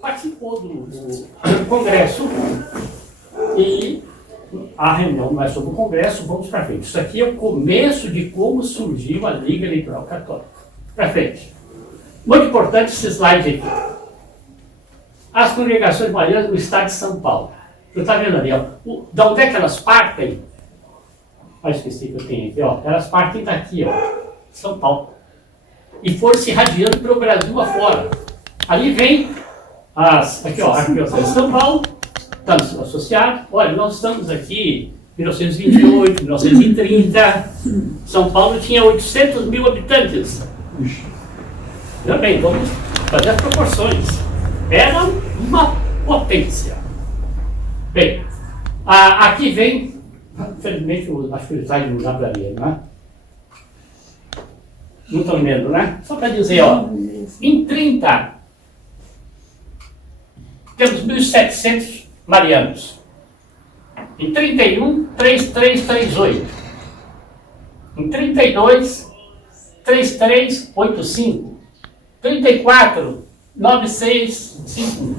participou do congresso e a reunião não é sobre o congresso, vamos para frente. Isso aqui é o começo de como surgiu a Liga Eleitoral Católica. Para frente. Muito importante esse slide aqui. As congregações marianas do estado de São Paulo. Você está vendo ali, ó. Da onde é que elas partem? Esqueci que eu tenho aqui, ó. Elas partem daqui, ó. São Paulo. E foram se irradiando pelo Brasil afora. Ali vem aqui, ó, São Paulo, estamos associados. Olha, nós estamos aqui em 1928, 1930. São Paulo tinha 800 mil habitantes. Também, vamos fazer as proporções. Era uma potência. Bem, aqui vem, infelizmente, acho que o slide não dá para ler, não é? Não estão vendo, né? Só para dizer, ó, em 30, temos 1.700 marianos. Em 31, 3338. Em 32, 3385. 34, 9651.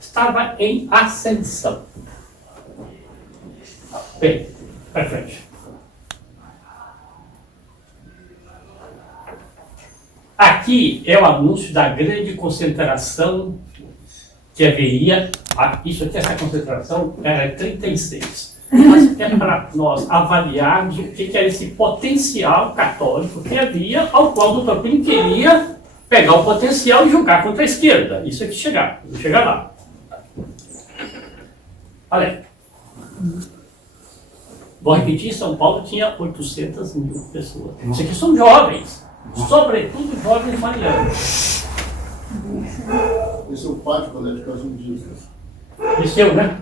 Estava em ascensão. Bem, para frente. Aqui é o anúncio da grande concentração que haveria. Isso aqui, essa concentração, era 36. Mas é para nós avaliarmos o que era esse potencial católico que havia, ao qual o Dr. Plínio queria pegar o potencial e jogar contra a esquerda. Isso é que chegar lá. Olha aí. Vou repetir, São Paulo tinha 800 mil pessoas. Isso aqui são jovens, sobretudo jovens marianos. Esse é o pátio quando é de Educação de Jesus. Liceu, né?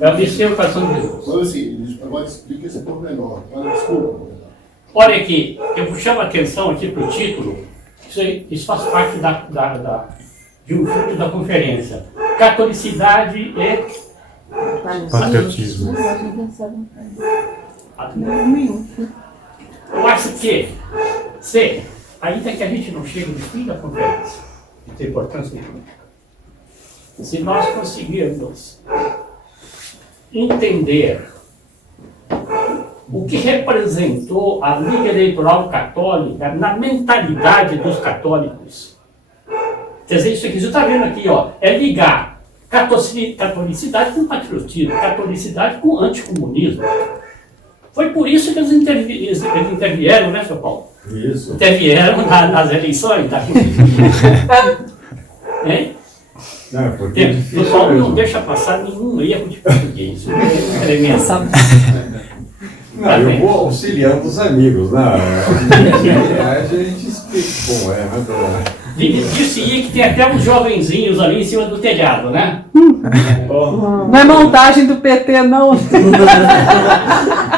É o Liceu Educação de Jesus. Então, assim, agora explica esse pormenor. Desculpa. Olha aqui, eu chamo a atenção aqui para o título. Isso faz parte de um fruto da conferência. Catolicidade e patriotismo. Eu acho que, ainda que a gente não chegue no fim da conferência, que tem importância nenhuma, se nós conseguirmos entender o que representou a Liga Eleitoral Católica na mentalidade dos católicos. Quer dizer, isso aqui, você está vendo aqui, ó, é ligar catolicidade com patriotismo, catolicidade com anticomunismo. Foi por isso que eles intervieram, né, São Paulo? Isso. Intervieram nas eleições. Tá? Hein? Não, porque o Paulo não deixa passar nenhum erro de português. É tremendo. Não, eu vou auxiliando os amigos, né? A gente explica como é, mas Disse-ia que tem até uns jovenzinhos ali em cima do telhado, né? Não é montagem do PT, não.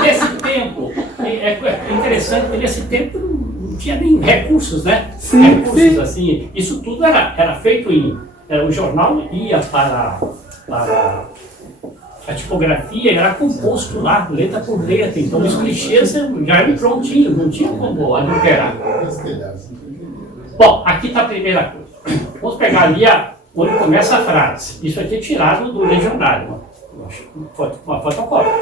Nesse tempo, é interessante que nesse tempo não tinha nem recursos, né? Sim, recursos assim. Isso tudo era feito o jornal ia para a tipografia, era composto lá, letra por letra. Então os clichês já eram prontinhos, não tinha como adulterar. Bom, aqui está a primeira coisa. Vamos pegar ali onde começa a frase. Isso aqui é tirado do legionário, uma fotocópia.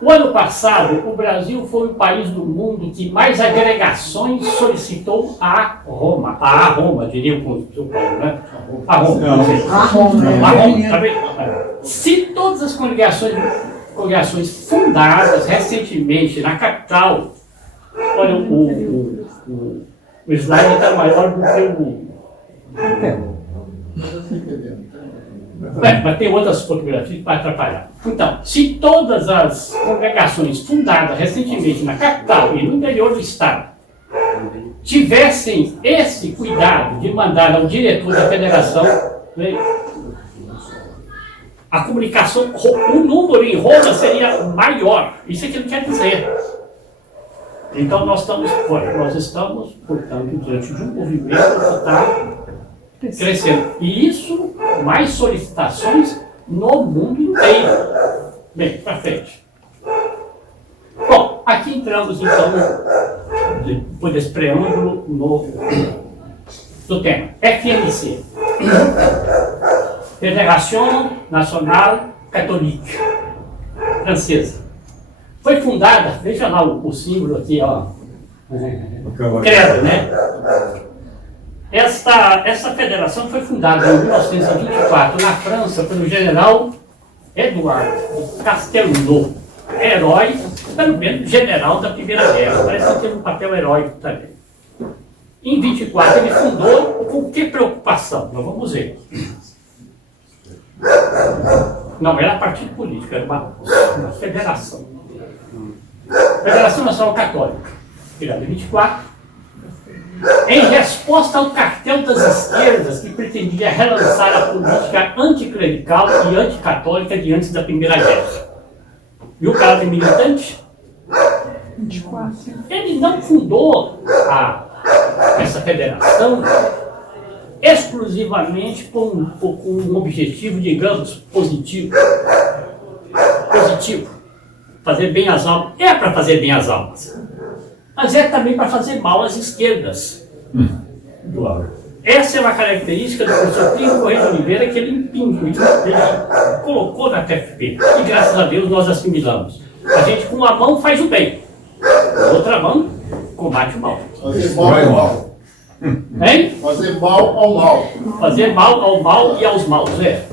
O ano passado, o Brasil foi o país do mundo que mais agregações solicitou a Roma. A Roma, diria o São Paulo, né? A Roma. Tá bem? Se todas as congregações fundadas recentemente na capital, olha, o slide está maior do que mas tem outras fotografias para atrapalhar. Então, se todas as congregações fundadas recentemente na capital e no interior do estado tivessem esse cuidado de mandar ao diretor da federação, né, a comunicação, o número em Roma seria maior. Isso é que ele quer dizer. Então nós estamos, portanto, diante de um movimento que está crescendo. E isso, mais solicitações no mundo inteiro. Bem, para frente. Bom, aqui entramos então, depois desse preâmbulo, do tema, FNC, Fédération Nationale Catholique, francesa. Foi fundada, veja lá o símbolo aqui, ó, credo, né? Essa federação foi fundada em 1924 na França pelo general Edouard Castelnau, herói, pelo menos general da Primeira Guerra, parece que teve um papel heróico também. Em 24 ele fundou, com que preocupação? Nós vamos ver. Não era partido político, era uma federação. Federação Nacional Católica, criada em 24, em resposta ao cartel das esquerdas que pretendia relançar a política anticlerical e anticatólica diante da Primeira Guerra. E o caráter militante? 24. Ele não fundou essa federação exclusivamente com um objetivo, digamos, positivo. Fazer bem às almas. É para fazer bem às almas. Mas é também para fazer mal às esquerdas. Claro. Essa é uma característica do professor Plínio Correia de Oliveira que ele colocou na TFP. E graças a Deus nós assimilamos. A gente com uma mão faz o bem, com outra mão combate o mal. Fazer mal ao mal. Hein? Fazer mal ao mal. Fazer mal ao mal e aos maus, é.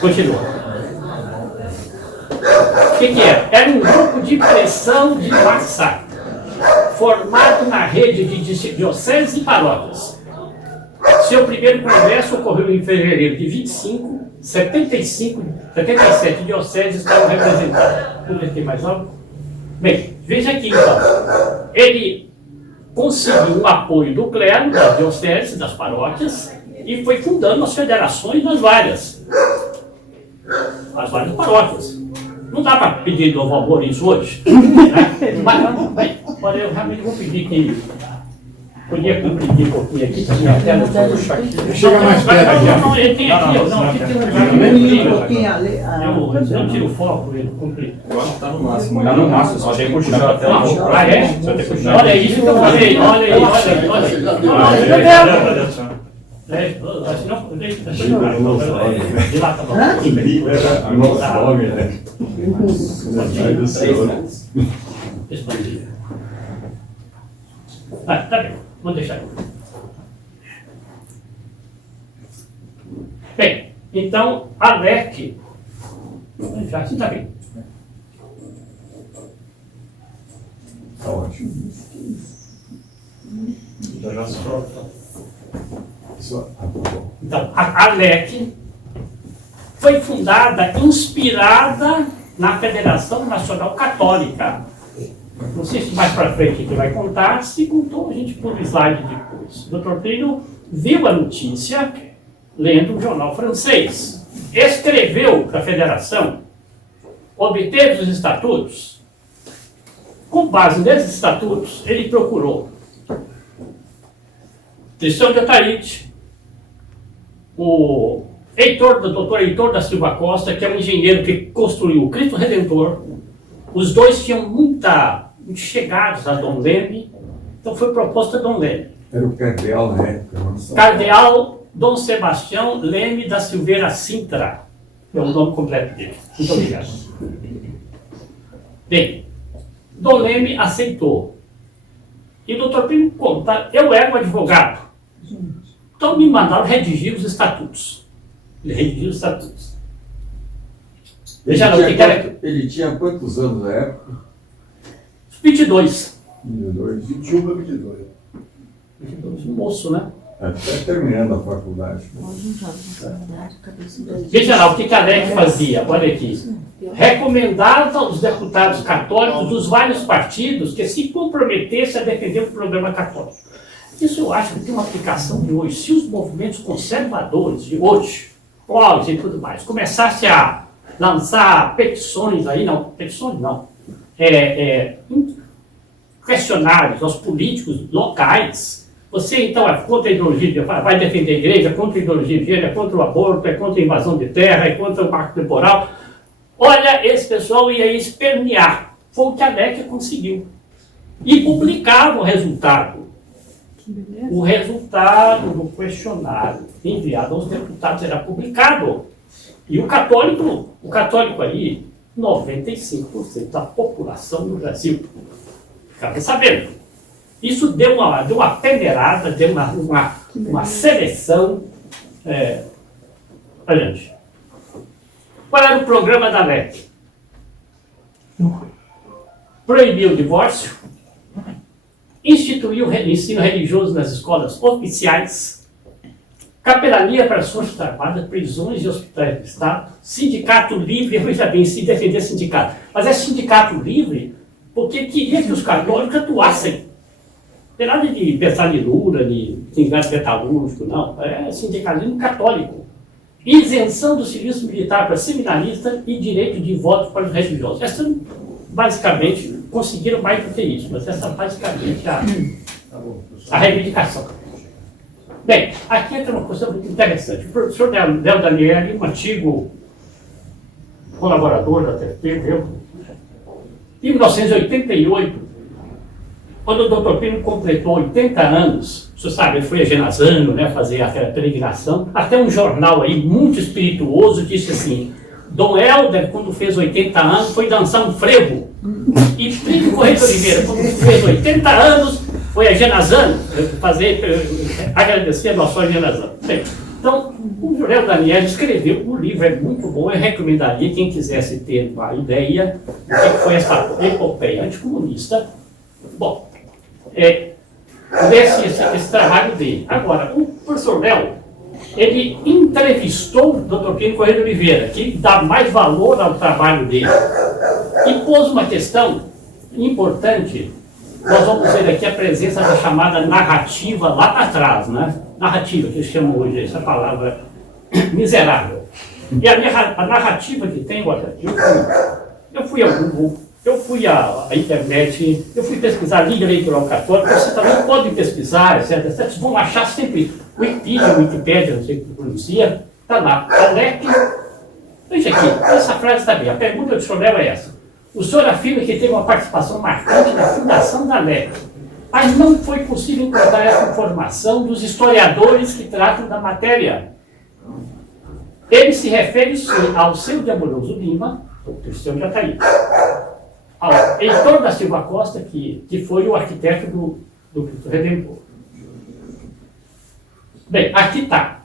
Continua. O que é? Era um grupo de pressão de massa, formado na rede de dioceses e paróquias. Seu primeiro congresso ocorreu em fevereiro de 25, 77 dioceses estavam representadas. Vamos ver aqui mais algo? Bem, veja aqui então. Ele conseguiu o apoio do clero, das dioceses, das paróquias, e foi fundando as federações das várias paróquias. Não dá para pedir novo amor isso hoje, né? Mas eu realmente vou pedir que podia comprimir um pouquinho aqui, tinha até no Chega mais perto aqui. Não, ele tem aqui, aqui tem um pouquinho. Eu tiro o foco, ele comprime. Tá no máximo. Tá no máximo, só tem que puxar até o Só tem que puxar. Olha isso que eu falei, olha aí. De lá tá bom. Nossa, nome, né? Expandir. Tá bem, vamos deixar. Bem, então, Alec. Já está bem. Tá ótimo. Então, a Alec foi fundada, inspirada na Federação Nacional Católica. Não sei se mais para frente que vai contar, se contou, a gente pôr o slide depois. O Dr. Plínio viu a notícia lendo um jornal francês. Escreveu para a Federação, obteve os estatutos. Com base nesses estatutos, ele procurou Tristão de Otaíde, o Dr. Heitor da Silva Costa, que é um engenheiro que construiu o Cristo Redentor. Os dois tinham muito chegados a Dom Leme, então foi proposta a Dom Leme. Era o cardeal na época. Cardeal Dom Sebastião Leme da Silveira Sintra, é o nome completo dele. Muito obrigado. Bem, Dom Leme aceitou. E o doutor Plínio conta, eu era um advogado. Então me mandaram redigir os estatutos. Ele redigiu os estatutos. Veja lá, ele tinha quantos anos na época? 22. 22. 21 para 22. 22, moço, né? Até terminando a faculdade. Veja lá o que Alec fazia, olha aqui. Recomendava aos deputados católicos dos vários partidos que se comprometessem a defender o problema católico. Isso eu acho que tem uma aplicação de hoje. Se os movimentos conservadores de hoje, pobres e tudo mais, começassem a lançar petições aí, questionários aos políticos locais. Você então é contra a ideologia, vai defender a igreja, contra a ideologia de gênero, é contra o aborto, é contra a invasão de terra, é contra o marco temporal. Olha, esse pessoal ia espernear. Foi o que a Alec conseguiu. E publicava o resultado. o resultado do questionário enviado aos deputados era publicado. E o católico aí, 95% da população do Brasil ficava sabendo. Isso deu uma peneirada, deu uma seleção. Adiante. Qual era o programa da LEC? Proibir o divórcio, instituir o ensino religioso nas escolas oficiais, capelania para as forças armadas, prisões e hospitais do Estado, sindicato livre, veja bem, se defender sindicato. Mas é sindicato livre porque queria que os católicos atuassem. Não tem nada de pensar em Lula, de sindicato metalúrgico, não. É sindicalismo católico. Isenção do serviço militar para seminaristas e direito de voto para os religiosos. Essa, basicamente, conseguiram mais do que isso, mas essa basicamente a reivindicação. Bem, aqui entra uma coisa muito interessante. O professor Del Daniele, um antigo colaborador da TFP, em 1988, quando o Dr. Pino completou 80 anos, você sabe, ele foi a Genazano, né, fazer aquela peregrinação, até um jornal aí muito espirituoso disse assim: Dom Helder, quando fez 80 anos, foi dançar um frevo. E Plínio Correia de Oliveira, quando fez 80 anos, foi a Genazano agradecer a nossa Genazano. Bem, então, o Jurel Daniel escreveu, o livro é muito bom, eu recomendaria quem quisesse ter uma ideia do que foi essa epopeia anticomunista. Bom, esse trabalho dele. Agora, o professor Léo, ele entrevistou o Dr. Plínio Correia de Oliveira, que dá mais valor ao trabalho dele, e pôs uma questão importante. Nós vamos ver aqui a presença da chamada narrativa lá para trás, né? Narrativa, que eles chamam hoje essa palavra miserável. E a narrativa que tem, olha, eu fui ao Google, eu fui à internet, eu fui pesquisar a Liga Eleitoral Católica, você também pode pesquisar, etc. Vocês vão achar sempre Wikipédia, não sei o que pronuncia, está lá. A LEC, veja aqui, essa frase está bem. A pergunta do senhor Léo é essa. O senhor afirma que teve uma participação marcante na fundação da LEC, mas não foi possível encontrar essa informação dos historiadores que tratam da matéria. Ele se refere ao seu de Amoroso Lima, o Cristiano já está aí, ao Heitor da Silva Costa, que foi o arquiteto do Cristo Redentor. Bem, aqui está.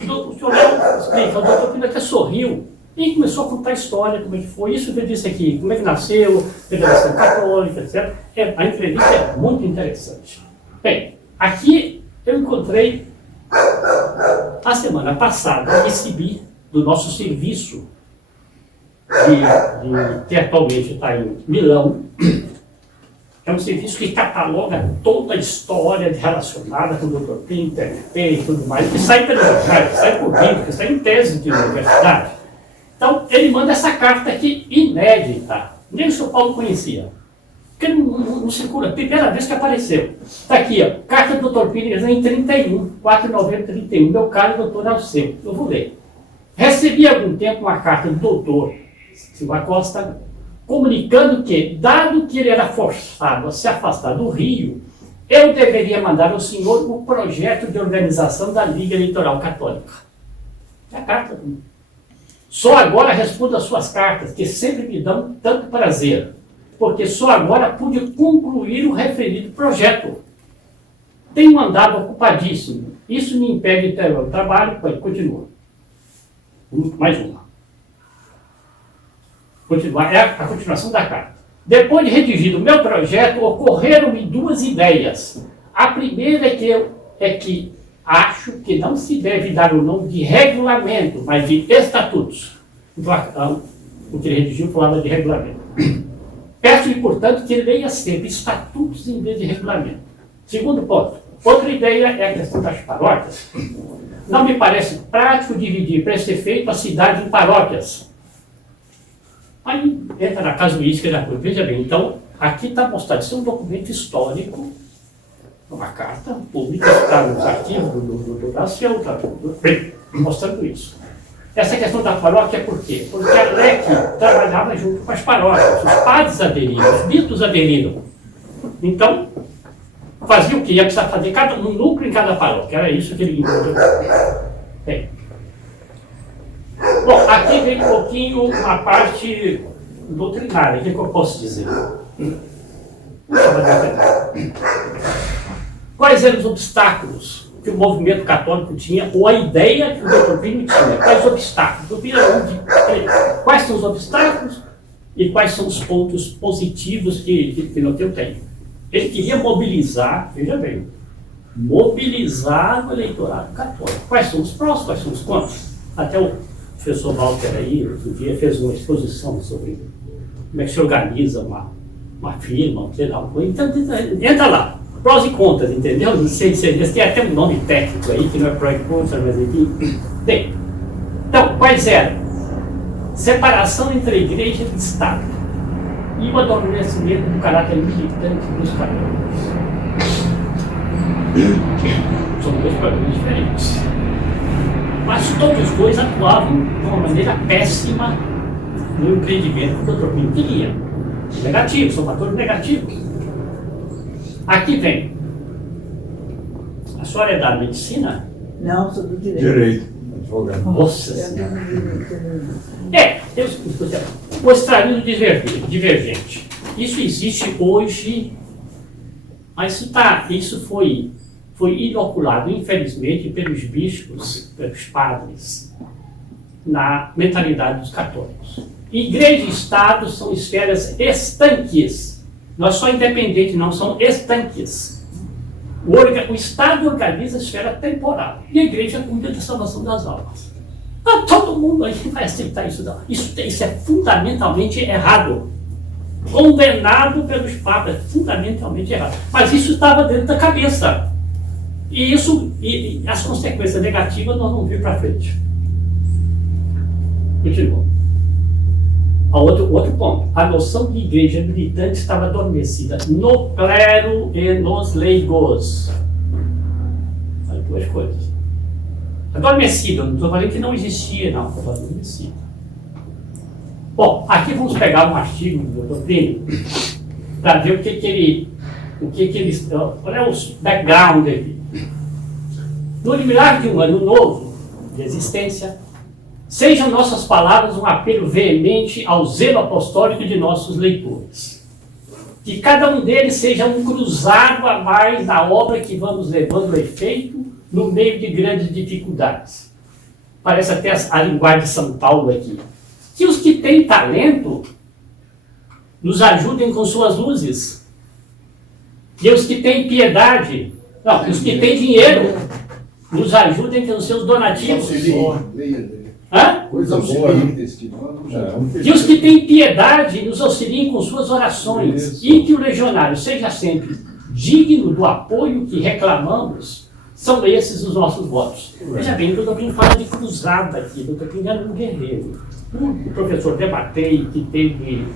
O senhor Léo explica, o doutor Pino até sorriu e começou a contar a história, como é que foi. Isso que eu disse aqui, como é que nasceu, Federação Católica, etc. A entrevista é muito interessante. Bem, aqui eu encontrei, a semana passada, recebi do nosso serviço, que atualmente está em Milão. É um serviço que cataloga toda a história relacionada com o Dr. Pino, TFP e tudo mais, que sai pelo jornal, que sai por livro, que sai em tese de universidade. Então, ele manda essa carta aqui inédita. Nem o São Paulo conhecia. Porque não circula. Primeira vez que apareceu. Está aqui, ó. Carta do Dr. Pino em 31, 4 de novembro de 31. Meu caro doutor Alceu. Eu vou ler. Recebi há algum tempo uma carta do doutor Silva Costa, comunicando que, dado que ele era forçado a se afastar do Rio, eu deveria mandar ao senhor o projeto de organização da Liga Eleitoral Católica. É a carta. Só agora respondo às suas cartas, que sempre me dão tanto prazer, porque só agora pude concluir o referido projeto. Tenho andado ocupadíssimo. Isso me impede de ter o trabalho. Continua. Mais uma. Continuar, é a continuação da carta. Depois de redigido o meu projeto, ocorreram-me duas ideias. A primeira é que acho que não se deve dar o nome de regulamento, mas de estatutos. Então, o que ele redigiu falava de regulamento. Peço-lhe, portanto, que leia sempre estatutos em vez de regulamento. Segundo ponto. Outra ideia é a questão das paróquias. Não me parece prático dividir para esse efeito a cidade em paróquias. Aí entra na casuística da coisa. Veja bem, então, aqui está mostrado, isso é um documento histórico, uma carta pública, está nos arquivos do Brasil, está mostrando isso. Essa questão da paróquia, por quê? Porque a LEC trabalhava junto com as paróquias, os padres aderiram, os bispos aderiram. Então, fazia o quê? Ia precisar fazer um núcleo em cada paróquia. Era isso que ele encontrou. Bem. Bom, aqui vem um pouquinho uma parte doutrinária. O que eu posso dizer? Quais eram os obstáculos que o movimento católico tinha, ou a ideia que o Dr. Plínio tinha? Quais os obstáculos? Quais são os obstáculos e quais são os pontos positivos que Pinochet tem? Ele queria mobilizar, veja bem, mobilizar o eleitorado católico. Quais são os prós, quais são os contras? Até o professor Walter aí, outro dia, fez uma exposição sobre como é que se organiza uma firma, sei lá, então entra lá, prós e contras, entendeu? Não sei se tem até um nome técnico aí, que não é pró e contra, mas enfim. Bem, então, quais eram? Separação entre a igreja e o Estado e o adormecimento do caráter militante dos católicos. São dois problemas diferentes. Mas todos os dois atuavam de uma maneira péssima no empreendimento que o Dr. Plínio queria. Negativos, são fatores negativos. Aqui vem. A senhora é da medicina? Não, sou do direito. Direito, advogado. Nossa Senhora. O extraído divergente. Isso existe hoje, mas isso foi inoculado, infelizmente, pelos bispos, pelos padres, na mentalidade dos católicos. Igreja e Estado são esferas estanques. Não é só independente, não, são estanques. O Estado organiza a esfera temporal e a Igreja cuida da salvação das almas. Então, todo mundo aí vai aceitar isso. Não. Isso é fundamentalmente errado. Condenado pelos papas, fundamentalmente errado. Mas isso estava dentro da cabeça. E as consequências negativas nós vamos vir para frente. Continua. Outro ponto. A noção de igreja militante estava adormecida no clero e nos leigos. Olha, duas coisas. Adormecida, não estou falando que não existia, não. Estou adormecida. Bom, aqui vamos pegar um artigo do Dr. Plínio para ver o que ele. Olha o background aqui. No limiar de um ano novo de existência, sejam nossas palavras um apelo veemente ao zelo apostólico de nossos leitores. Que cada um deles seja um cruzado a mais na obra que vamos levando a efeito no meio de grandes dificuldades. Parece até a linguagem de São Paulo aqui. Que os que têm talento nos ajudem com suas luzes. E os que têm piedade, não, os que têm dinheiro, nos ajudem com seus donativos. Hã? Coisa boa, né? Que os que têm piedade nos auxiliem com suas orações. E que o legionário seja sempre digno do apoio que reclamamos. São esses os nossos votos. Veja bem, o Dr. Plínio fala de cruzada aqui. O Dr. Plínio era um guerreiro. O professor Debatei, que teve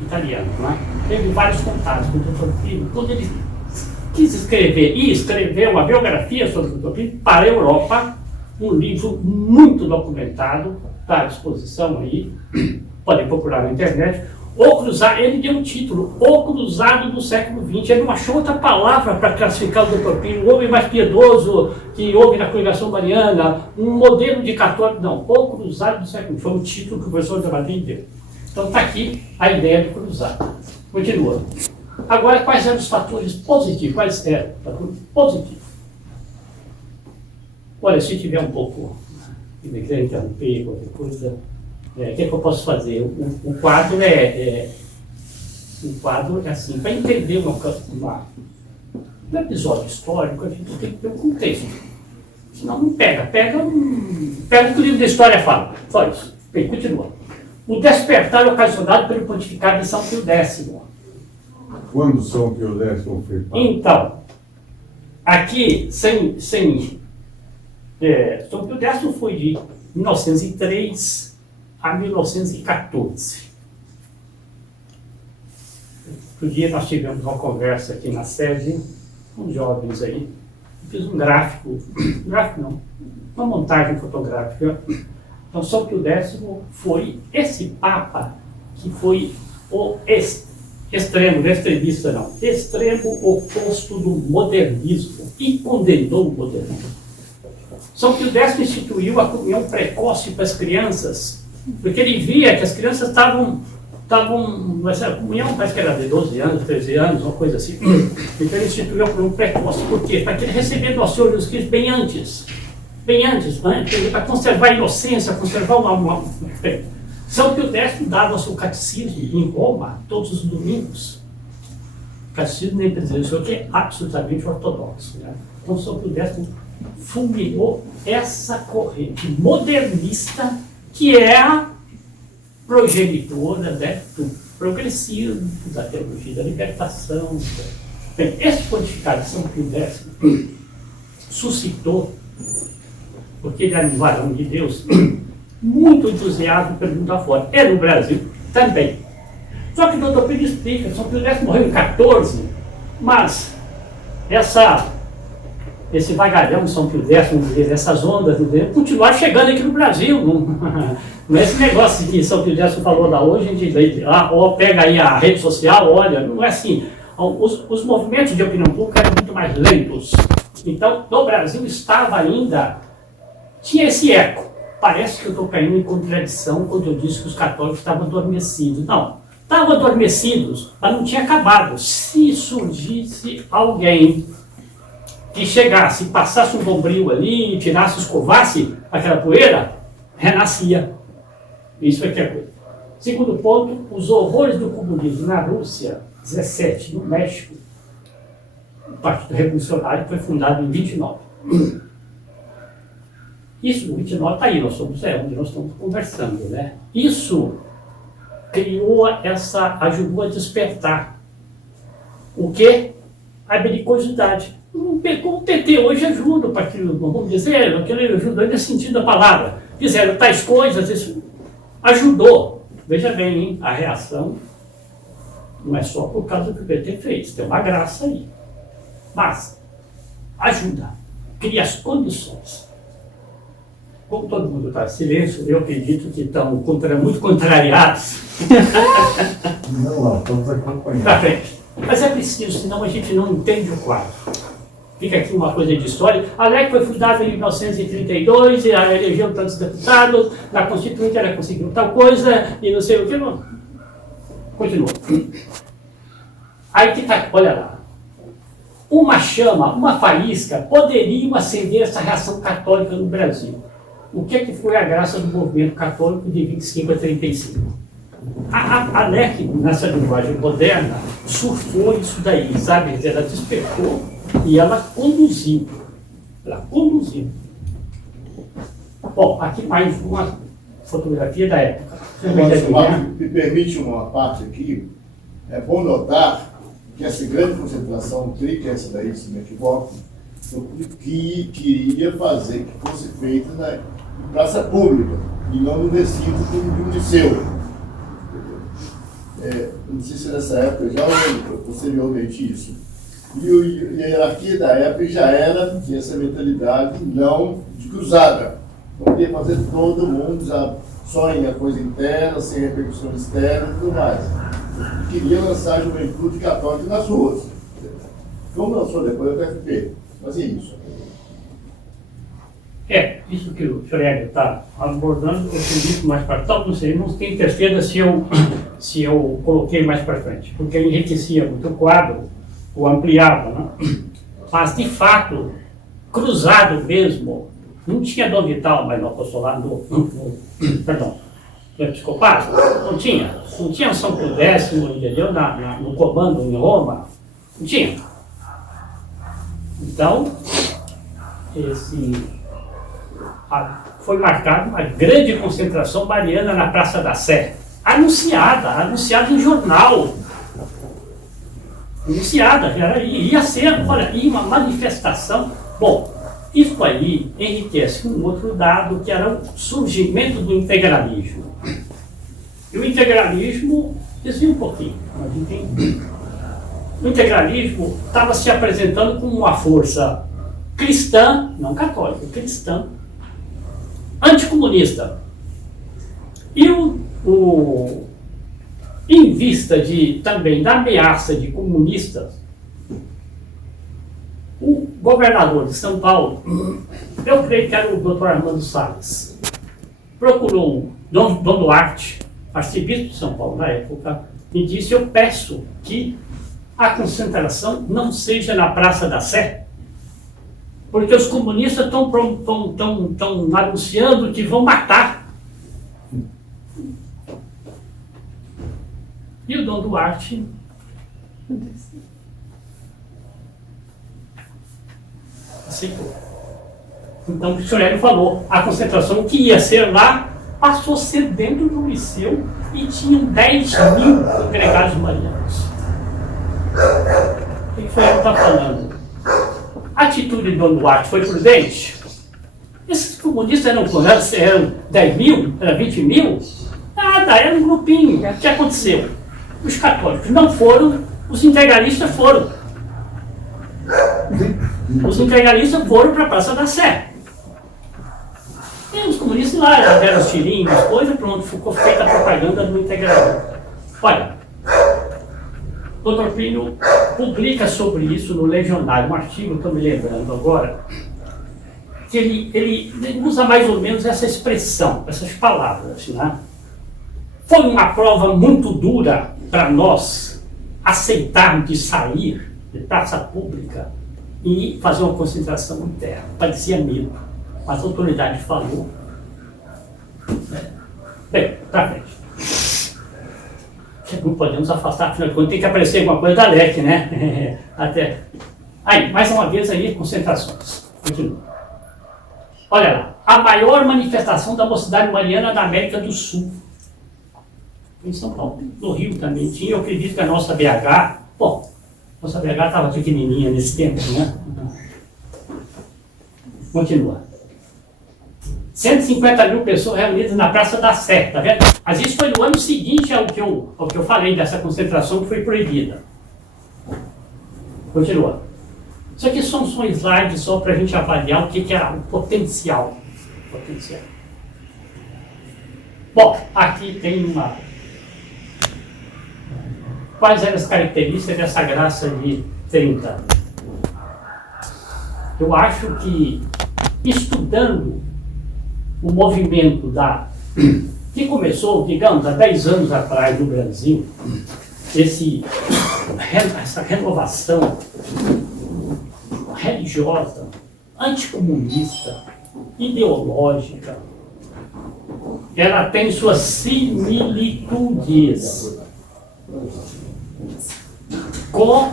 italiano, né? Teve vários contatos com o Dr. Plínio. Quando ele quis escrever, e escreveu uma biografia sobre o Dr. Plínio para a Europa, um livro muito documentado, está à disposição aí, podem procurar na internet. Ele deu um título, O Cruzado do século XX. Ele não achou outra palavra para classificar o Dr. Plínio, o homem mais piedoso que houve na congregação mariana, um modelo de católico, não, O Cruzado do século XX, foi o título que o professor Debatei deu. Então está aqui a ideia do cruzado. Continua. Agora, quais eram os fatores positivos? Quais eram os fatores positivos? Olha, se tiver um pouco, me quer interromper, qualquer coisa, o que eu posso fazer? O quadro é assim, para entender um episódio histórico, a gente tem que ter um contexto. Senão não pega. Pega o que o livro da história fala. Só isso. Bem, continua. O despertar ocasionado pelo pontificado de São Pio X. Quando São Pio X foi papa? Então, aqui, São Pio X foi de 1903 a 1914. Outro dia nós tivemos uma conversa aqui na sede, com jovens aí, fiz um gráfico não, uma montagem fotográfica. Então, São Pio X foi esse Papa que foi extremo, não é extremista não, extremo oposto do modernismo e condenou o modernismo. São Pio X instituiu a comunhão precoce para as crianças, porque ele via que as crianças estavam essa comunhão parece que era de 12 anos, 13 anos, uma coisa assim. Então ele instituiu a comunhão precoce, por quê? Para que ele recebesse o Senhor Jesus Cristo bem antes, né? Para conservar a inocência, conservar uma... Bem, São Pio X dava o seu catecismo em Roma todos os domingos. Catecismo nem presidência, que é absolutamente ortodoxo. Né? Então São Pio X fulminou essa corrente modernista que é a progenitora, né, do progressismo, da teologia da libertação. Bem, esse pontificado de São Pio X suscitou, porque ele era um varão de Deus, muito entusiasmo pelo mundo afora. É no Brasil também. Só que o doutor Pedro explica, São Pio X morreu em 14, mas esse vagalhão de São Pio X, vamos dizer, essas ondas, continuar chegando aqui no Brasil. Não é esse negócio que São Pio X falou da hoje, a gente pega aí a rede social, olha, não é assim. Os movimentos de opinião pública eram muito mais lentos. Então, no Brasil estava ainda, tinha esse eco. Parece que eu estou caindo em contradição quando eu disse que os católicos estavam adormecidos. Não, estavam adormecidos, mas não tinha acabado. Se surgisse alguém que chegasse, passasse um bombril ali, tirasse, escovasse aquela poeira, renascia. Isso é que é coisa. Segundo ponto, os horrores do comunismo na Rússia, 17, no México. O Partido Revolucionário foi fundado em 29. Isso, no 29, está aí, nós somos onde nós estamos conversando, né? Isso ajudou a despertar o quê? A belicosidade. Como o PT hoje ajuda o partido, vamos dizer, aquele ajuda nesse sentido da palavra. Fizeram tais coisas, isso ajudou. Veja bem, hein? A reação não é só por causa do que o PT fez, tem uma graça aí. Mas ajuda, cria as condições. Como todo mundo está em silêncio, eu acredito que estão muito contrariados. Não, estamos acompanhando. Para frente. Mas é preciso, senão a gente não entende o quadro. Fica aqui uma coisa de história. A LEC foi fundada em 1932, e ela elegeu tantos deputados, na Constituinte ela conseguiu tal coisa, e não sei o que. Não. Continua. Aí que está, olha lá. Uma chama, uma faísca, poderiam acender essa reação católica no Brasil. O que foi a graça do movimento católico de 25 a 35? A LEC, nessa linguagem moderna, surfou isso daí, sabe? Ela despertou e ela conduziu. Bom, aqui mais uma fotografia da época. Me permite uma parte aqui. É bom notar que essa grande concentração, creio que essa daí, se me equivoco, que queria fazer que fosse feita na praça pública e não no recinto como o liceu. Não sei se nessa época já ou posteriormente isso. E a hierarquia da época já tinha essa mentalidade não de cruzada. Não queria fazer todo mundo já só em a coisa interna, sem repercussão externa e tudo mais. E queria lançar a juventude católica nas ruas. Como lançou depois do FP, fazia isso. Isso que o Schreger está abordando, eu acredito mais para tal, não sei, não tenho certeza se eu coloquei mais para frente, porque enriquecia muito o quadro, o ampliava, né? Mas de fato, cruzado mesmo, não tinha Dom Vital mais no apostolado, perdão, no episcopado, não tinha São Pio X, entendeu? No comando em Roma, não tinha. Então, foi marcada uma grande concentração mariana na Praça da Sé, anunciada em jornal, ia ser, uma manifestação. Bom, isso aí enriquece um outro dado, que era o surgimento do integralismo. E o integralismo, desvia um pouquinho, o integralismo estava se apresentando como uma força cristã, não católica, cristã, anticomunista. E em vista também da ameaça de comunistas, o governador de São Paulo, eu creio que era o Dr. Armando Salles, procurou o Dom Duarte, arcebispo de São Paulo na época, e disse: eu peço que a concentração não seja na Praça da Sé, porque os comunistas estão anunciando que vão matar. E o Dom Duarte aceitou. Então o senhor Hélio falou, a concentração que ia ser lá passou a ser dentro do liceu e tinham 10.000 congregados marianos. O que o senhor Hélio está falando? A atitude do Dom Duarte foi prudente? Esses comunistas eram 10.000? Eram 20.000? Nada, era um grupinho. O que aconteceu? Os católicos não foram, os integralistas foram. Os integralistas foram para a Praça da Sé. E os comunistas lá deram os tirinhos, coisas, pronto, ficou feita a propaganda do integralismo. Olha, o Dr. Plínio publica sobre isso no Legionário, um artigo, estou me lembrando agora, que ele usa mais ou menos essa expressão, essas palavras, né? Foi uma prova muito dura para nós aceitarmos de sair de praça pública e fazer uma concentração interna. Parecia medo, mas a autoridade falou. Bem, para frente. Não podemos afastar, afinal de contas, tem que aparecer alguma coisa da LEC, né? Até. Aí, mais uma vez aí, concentrações. Continua. Olha lá, a maior manifestação da Mocidade Mariana da América do Sul. Em São Paulo. No Rio também tinha, eu acredito que a nossa BH, bom, nossa BH estava pequenininha nesse tempo, né? Continua. 150.000 pessoas reunidas na Praça da Sé, tá vendo? Mas isso foi no ano seguinte ao que eu falei dessa concentração que foi proibida. Continua. Isso aqui são só slides só para a gente avaliar o que é o potencial. Bom, aqui tem uma... Quais eram as características dessa graça de 30? Eu acho que, estudando o movimento que começou, digamos, há 10 anos atrás no Brasil, essa renovação religiosa, anticomunista, ideológica, ela tem suas similitudes com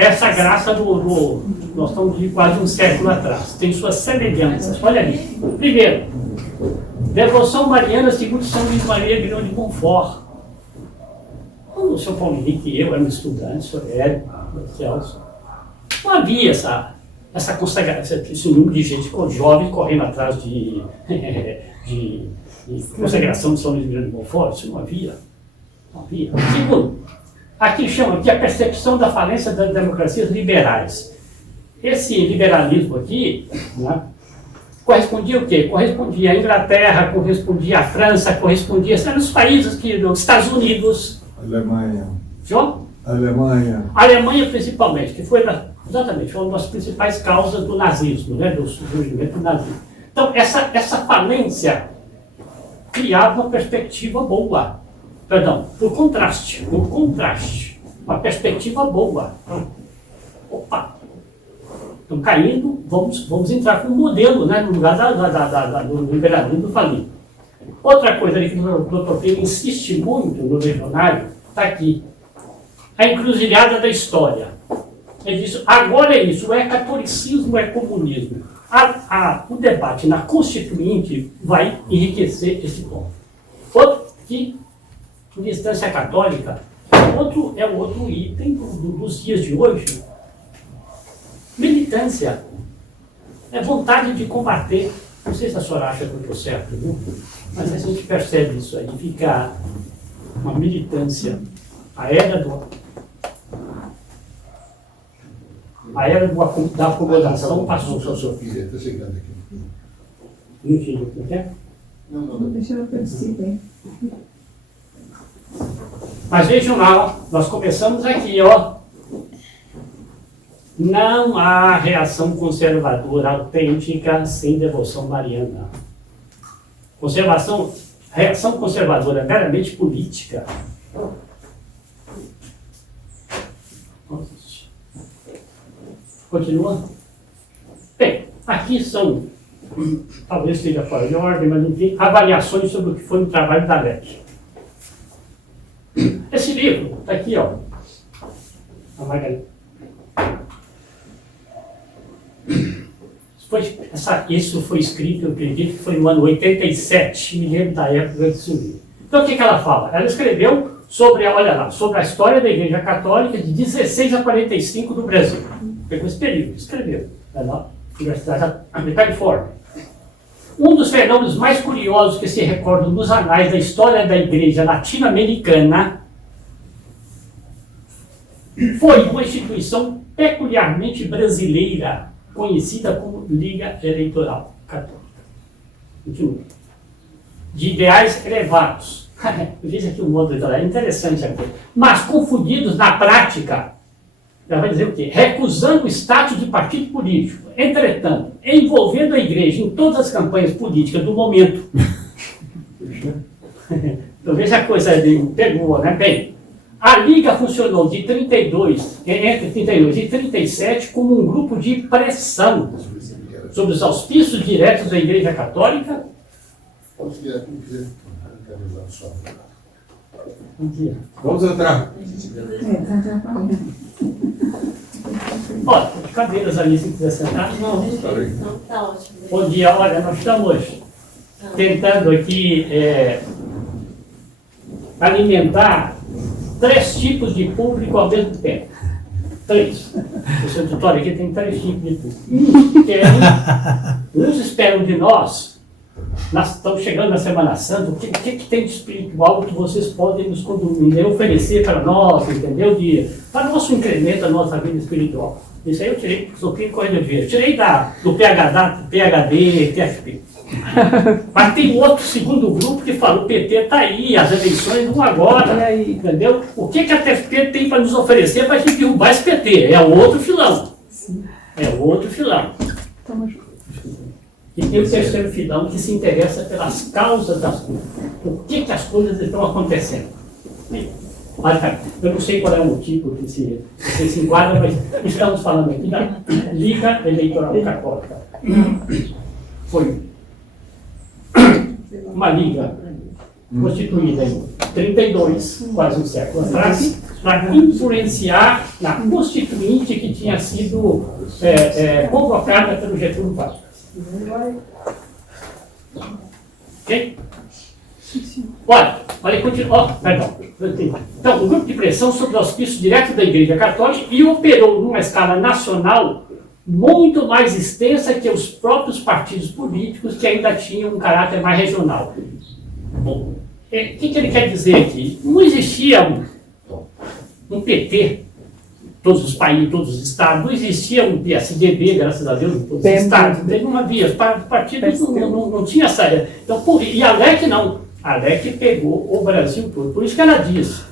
essa graça nós estamos de quase um século atrás, tem suas semelhanças. Olha ali. Primeiro, devoção mariana segundo São Luís Maria Grão de Montfort. Quando o senhor Paulo Henrique e eu éramos estudantes, o senhor Hélio, o Celso, não havia essa consagração, esse número de gente jovem correndo atrás de consagração de São Luís Grão de Montfort, isso não havia. Segundo, aqui chama que a percepção da falência das democracias liberais. Esse liberalismo aqui, né, correspondia o quê? Correspondia à Inglaterra, correspondia à França, correspondia eram os países os Estados Unidos. Alemanha. João? Alemanha. Alemanha principalmente, que foi exatamente uma das principais causas do nazismo, né, do surgimento do nazismo. Então, essa falência criava uma perspectiva boa. Perdão, por contraste, uma perspectiva boa. Opa, estão caindo, vamos entrar com um modelo, né, no lugar do liberalismo falido. Outra coisa ali que o Dr. Plínio insiste muito no Legionário, está aqui, a encruzilhada da história. Ele diz, agora é isso, é catolicismo, é comunismo. O debate na Constituinte vai enriquecer esse ponto. Outro que militância católica é outro item dos dias de hoje. Militância é vontade de combater. Não sei se a senhora acha que eu estou certo, viu? Mas a gente percebe isso aí, fica uma militância. A era da acomodação passou. Sua filha, está chegando aqui. Não entendi o que é? Não. Deixa eu perceber. Mas vejam lá, ó, nós começamos aqui, ó. Não há reação conservadora autêntica sem devoção mariana. Reação conservadora meramente política. Continua. Bem, aqui são, talvez seja fora de ordem, mas enfim, avaliações sobre o que foi o trabalho da LEC. Esse livro, está aqui, ó. A Margarida. Isso foi escrito, eu acredito que foi no ano 87, me lembro da época desse livro. Então, o que ela fala? Ela escreveu sobre, olha lá, sobre a história da Igreja Católica de 16 a 45 do Brasil. Pegou esse período, escreveu, na Universidade da Califórnia. Um dos fenômenos mais curiosos que se recordam nos anais da história da Igreja latino-americana foi uma instituição peculiarmente brasileira, conhecida como Liga Eleitoral Católica. Continua. De ideais elevados. Eu fiz aqui um modo eleitoral, é interessante aqui. Mas confundidos na prática, ela vai dizer o quê? Recusando o status de partido político. Entretanto, envolvendo a igreja em todas as campanhas políticas do momento. Então veja a coisa pegou, né? Bem, a Liga funcionou entre 32 e 37 como um grupo de pressão sobre os auspícios diretos da Igreja Católica. Vamos entrar. Olha, cadeiras ali, se quiser sentar. Não, Tá ótimo. bom dia, olha, nós estamos tentando aqui alimentar 3 tipos de público ao mesmo tempo. 3. O seu tutorial aqui tem 3 tipos de público. Uns esperam de nós estamos chegando na Semana Santa, o que tem de espiritual que vocês podem nos oferecer para nós, entendeu? Para nosso incremento da nossa vida espiritual. Isso aí eu tirei do Clínico Correio de Vida. Tirei do PhD, TFP. Mas tem outro segundo grupo que fala, o PT está aí, as eleições vão agora, entendeu? O que a TFP tem para nos oferecer para a gente derrubar esse PT? É outro filão. É outro filão. E tem o terceiro filão que se interessa pelas causas das coisas. Por que as coisas estão acontecendo? Olha, eu não sei qual é o motivo que se enquadra, mas estamos falando aqui da Liga Eleitoral Católica. Foi uma liga constituída em 32, quase um século atrás, para influenciar na constituinte que tinha sido convocada pelo Getúlio Vargas. Ok? Olha, continua. Perdão. Então, um grupo de pressão sobre o auspício direto da Igreja Católica e operou numa escala nacional muito mais extensa que os próprios partidos políticos que ainda tinham um caráter mais regional. Bom, o que ele quer dizer aqui? Não existia um PT, todos os países, todos os estados, não existia um PSDB, graças a Deus, em todos os estados, não havia, os partidos não tinham essa... Então, e a LEC não, a LEC pegou o Brasil todo, por isso que ela diz,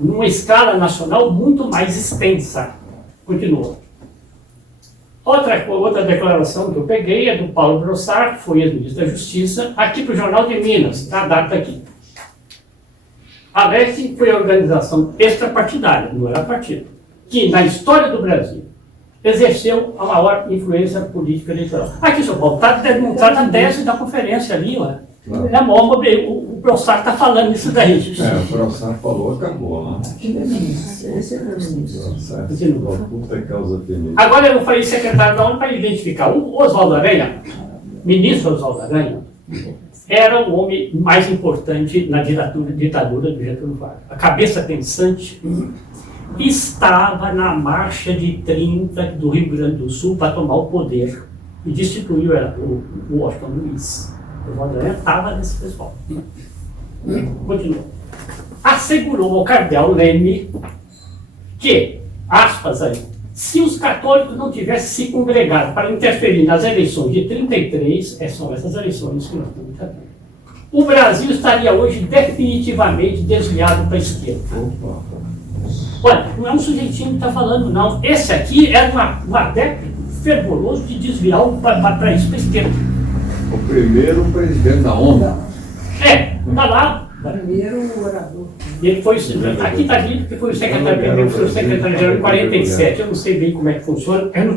numa escala nacional muito mais extensa. Continua. Outra declaração que eu peguei é do Paulo Brossard, que foi ex-ministro da Justiça, aqui para o Jornal de Minas, está a data aqui. A LEC foi a organização extrapartidária, não era partido, que na história do Brasil exerceu a maior influência política eleitoral. Aqui, São Paulo, está demonstrada a tese da conferência ali, ó. O Brossard está falando isso daí. O Brossard falou, acabou, né? Agora eu falei secretário da ONU para identificar. O Oswaldo Aranha, ministro Oswaldo Aranha, era o homem mais importante na ditadura do Getúlio Vargas. A cabeça pensante estava na marcha de 30 do Rio Grande do Sul para tomar o poder e destituiu o Washington Luiz. O Oswaldo Aranha estava nesse pessoal. Continua. Assegurou ao cardeal Leme que, aspas aí, se os católicos não tivessem se congregado para interferir nas eleições de 33, são essas eleições que nós estamos tratando. o Brasil estaria hoje definitivamente desviado para a esquerda. Olha, não é um sujeitinho que está falando, não. Esse aqui era um adepto fervoroso de desviar para isso, para a esquerda. O primeiro presidente da ONU. Está lá. Primeiro orador. Ele foi, aqui está dito que foi o secretário-geral em 47. Eu não sei bem como é que funciona, eu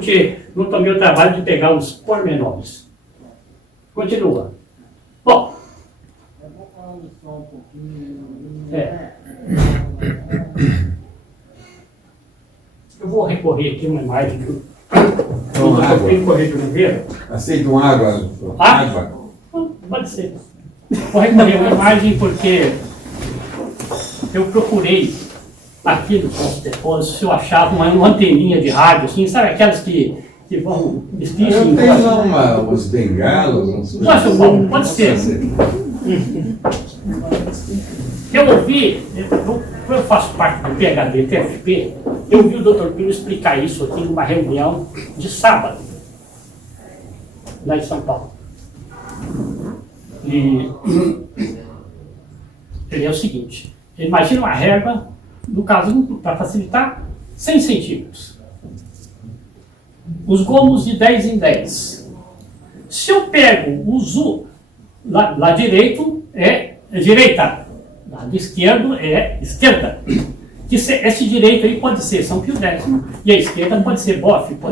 não tomei o trabalho de pegar os pormenores. Continua. Bom. Eu vou recorrer aqui a uma imagem do Correio do Oliveira. Aceita uma água? Água? Pode ser. Vou recorrer a uma imagem porque eu procurei aqui no posto de depósito se eu achava uma anteninha de rádio, assim, sabe aquelas que vão vestir Eu assim? tenho lá os bengalos. Nossa, Paulo, pode ser. Eu ouvi, eu faço parte do PhD, TFP, eu ouvi o Dr. Pino explicar isso aqui numa reunião de sábado, lá em São Paulo. E ele é o seguinte, imagina uma régua, no caso, para facilitar, 100 centímetros. Os gomos de 10 em 10. Se eu pego o ZU, lá direito é direita, lado esquerdo é esquerda. Esse direito aí pode ser São Pio X, e a esquerda pode ser Boff, pode